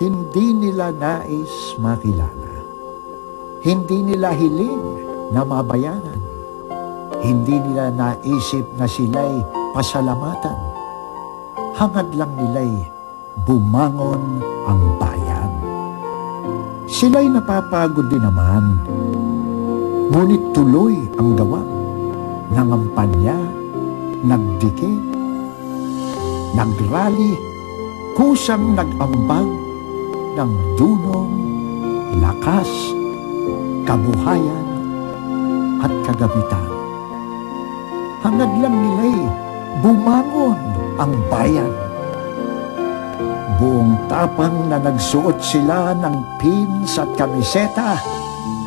Hindi nila nais makilala. Hindi nila hiling na mabayaran. Hindi nila naisip na sila'y pasalamatan. Hangad lang nila'y bumangon ang bayan. Sila'y napapagod din naman, ngunit tuloy ang gawa. Nangampanya, nagdikit, nagrally, kusang nag-ambag ng dunong, lakas, kabuhayan at kagabitan. Hangad lang nila'y bumangon ang bayan. Buong tapang na nagsuot sila ng pins at kamiseta,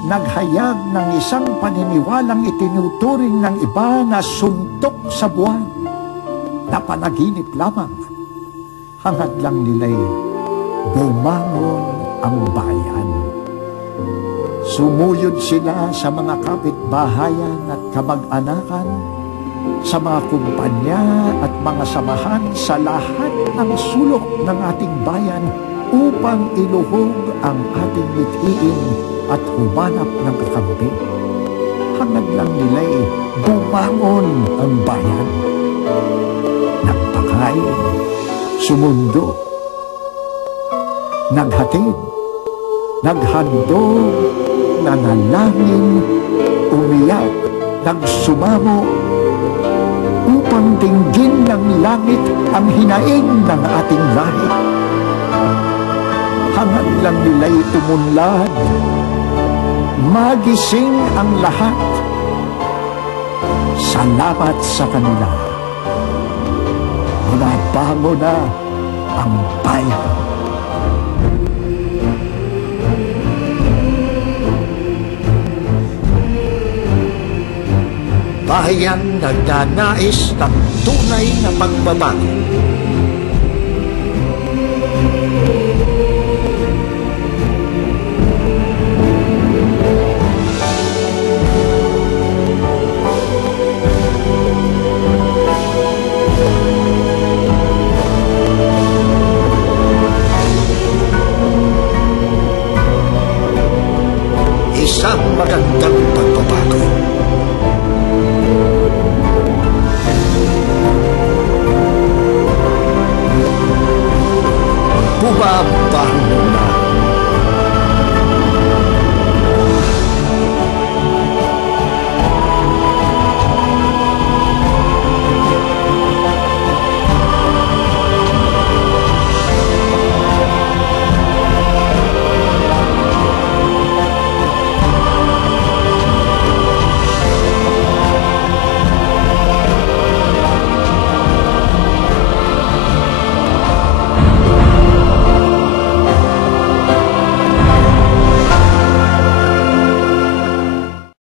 naghayag ng isang paniniwalang itinuturing ng iba na suntok sa buwan, na panaginip lamang. Hangad lang nila'y bumangon ang bayan. Sumuyod sila sa mga kapitbahayan at kamag-anakan, sa mga kumpanya at mga samahan sa lahat ng sulok ng ating bayan upang iluhog ang ating mithiin at humanap ng kakampi. Hangad lang nila'y bumangon ang bayan. Nagpakain, sumundo, naghatid, naghandog, nanalangin, umiyak, nagsumamo, upang dinggin ng langit ang hinaing ng ating lahi. Hangad lang nila'y tumunlad, magising ang lahat. Salamat sa kanila. Bumabango na ang bayan. Bayang nagdanais ng tunay na pagbabago.